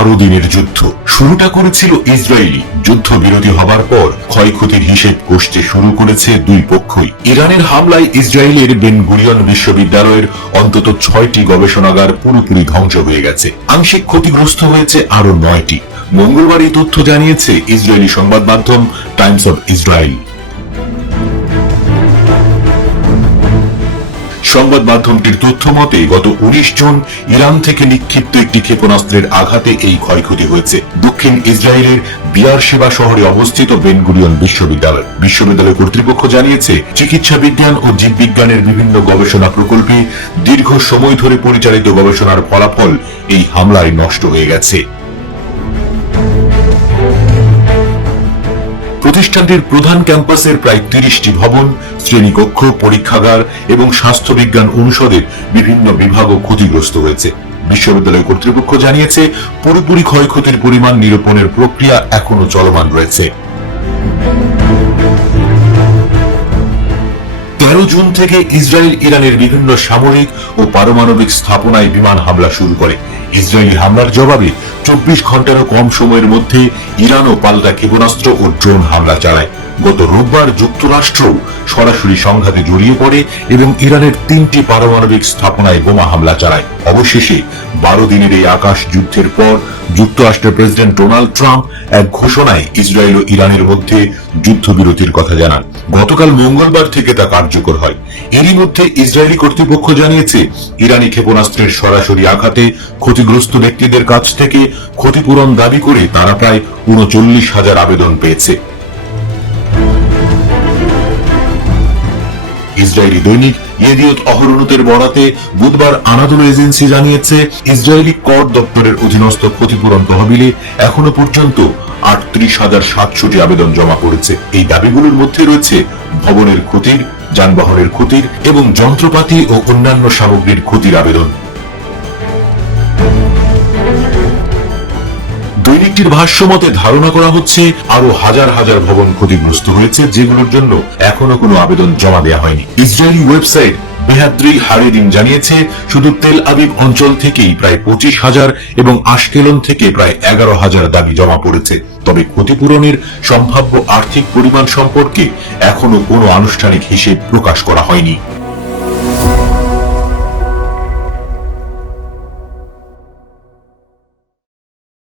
12 দিনের যুদ্ধ শুরুটা করেছিল ইসরায়েলি। যুদ্ধবিরতি হবার পর ক্ষয়ক্ষতির হিসেব কষতে শুরু করেছে দুই পক্ষই। ইরানের হামলায় ইসরায়েলের বেন গুরিয়ন বিশ্ববিদ্যালয়ের অন্তত 6টি গবেষণাগার পুরোপুরি ধ্বংস হয়ে গেছে। আংশিক ক্ষতিগ্রস্ত হয়েছে আরো 9টি। মঙ্গলবার এই তথ্য জানিয়েছে ইসরায়েলি সংবাদ মাধ্যম টাইমস অফ ইসরায়েল। সংবাদ মাধ্যমটির তথ্য মতে গত 19 জুন ইরান থেকে নিক্ষিপ্ত একটি ক্ষেপণাস্ত্রের আঘাতে এই ক্ষয়ক্ষতি হয়েছে। দক্ষিণ ইসরায়েলের বিয়ারশেবা শহরে অবস্থিত বেন গুরিয়ন বিশ্ববিদ্যালয় কর্তৃপক্ষ জানিয়েছে, চিকিৎসা বিজ্ঞান ও জীববিজ্ঞানের বিভিন্ন গবেষণা প্রকল্পে দীর্ঘ সময় ধরে পরিচালিত গবেষণার ফলাফল এই হামলায় নষ্ট হয়ে গেছে। প্রতিষ্ঠানটির প্রধান ক্যাম্পাসের প্রায় 30টি ভবন, শ্রেণীকক্ষ, পরীক্ষাগার এবং স্বাস্থ্য বিজ্ঞান অনুষদের বিভিন্ন বিভাগও ক্ষতিগ্রস্ত হয়েছে। বিশ্ববিদ্যালয় কর্তৃপক্ষ জানিয়েছে, পুরোপুরি ক্ষয়ক্ষতির পরিমাণ নিরূপণের প্রক্রিয়া এখনো চলমান রয়েছে। 13 জুন থেকে ইসরায়েল ইরানের বিভিন্ন সামরিক ও পারমাণবিক স্থাপনায় বিমান হামলা শুরু করে। ইসরায়েলি হামলার জবাবে 24 ঘন্টারও কম সময়ের মধ্যে ইরানও পাল্টা ক্ষেপণাস্ত্র ও ড্রোন হামলা চালায়। গত রোববার যুক্তরাষ্ট্রও সরাসরি সংঘাতে জড়িয়ে পড়ে এবং ইরানের 3টি পারমাণবিক স্থাপনায় বোমা হামলা চালায়। অবশেষে 12 দিনের এই আকাশ যুদ্ধের পর যুক্তরাষ্ট্রের প্রেসিডেন্ট ডোনাল্ড ট্রাম্প এক ঘোষণায় ইসরায়েল ও ইরানের মধ্যে যুদ্ধবিরতির কথা জানান। গতকাল মঙ্গলবার থেকে তা কার্যকর হয়। এরই মধ্যে ইসরায়েলি কর্তৃপক্ষ জানিয়েছে, ইরানি ক্ষেপণাস্ত্রের সরাসরি আঘাতে ক্ষতিগ্রস্ত ব্যক্তিদের কাছ থেকে ক্ষতিপূরণ দাবি করে তারা প্রায় 39,000 আবেদন পেয়েছে। ইসরায়েলি দৈনিক ইয়েদিওত অহরনোতের বরাতে বুধবার আনাদোলু এজেন্সি জানিয়েছে, ইসরায়েলি কর দপ্তরের অধীনস্থ ক্ষতিপূরণ তহবিলে এখনো পর্যন্ত 38,700টি আবেদন জমা পড়েছে। এই দাবিগুলোর মধ্যে রয়েছে ভবনের ক্ষতির, যানবাহনের ক্ষতির এবং যন্ত্রপাতি ও অন্যান্য সামগ্রীর ক্ষতির আবেদন। দৈনিকটির ভাষ্যমতে ধারণা করা হচ্ছে আরো হাজার হাজার ভবন ক্ষতিগ্রস্ত হয়েছে, যেগুলোর জন্য এখনো কোনো আবেদন জমা দেওয়া হয়নি। ইসরায়েলি ওয়েবসাইট বেহাদ্রি হারেদিন জানিয়েছে, শুধু তেল আবিব অঞ্চল থেকেই প্রায় 25,000 এবং আশকেলন থেকে প্রায় 11,000 দাবি জমা পড়েছে। তবে ক্ষতিপূরণের সম্ভাব্য আর্থিক পরিমাণ সম্পর্কে এখনো কোনো আনুষ্ঠানিক হিসেব প্রকাশ করা হয়নি।